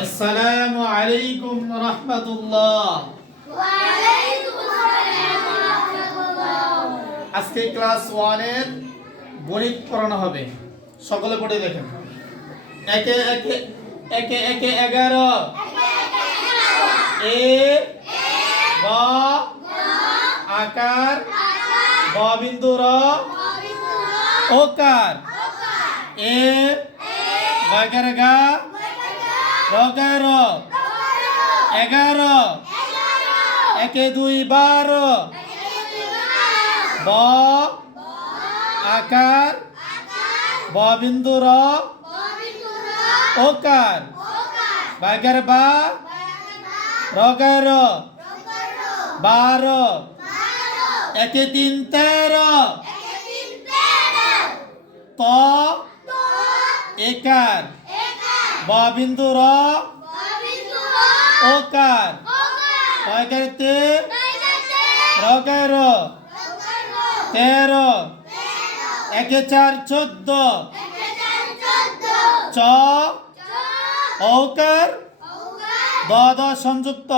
আসসালামু আলাইকুম রাহমাতুল্লাহ। আজকে ক্লাস 1 এর গণিত পড়ানো হবে। সকলে পড়ে দেখেন। একে একে একে একে 11 এ ব আকার ব বিন্দু র ওকার এ গাগার গা রগার 11 একে 2 12 ব আকার ব বিন্দু র ওকার বাগার বা রগার 12 একে 3 13 ত একার ব বিন্দু র ওকার বাগার তে রগার 13 একে 4 14 চ ঔকার দ দ সংযুক্ত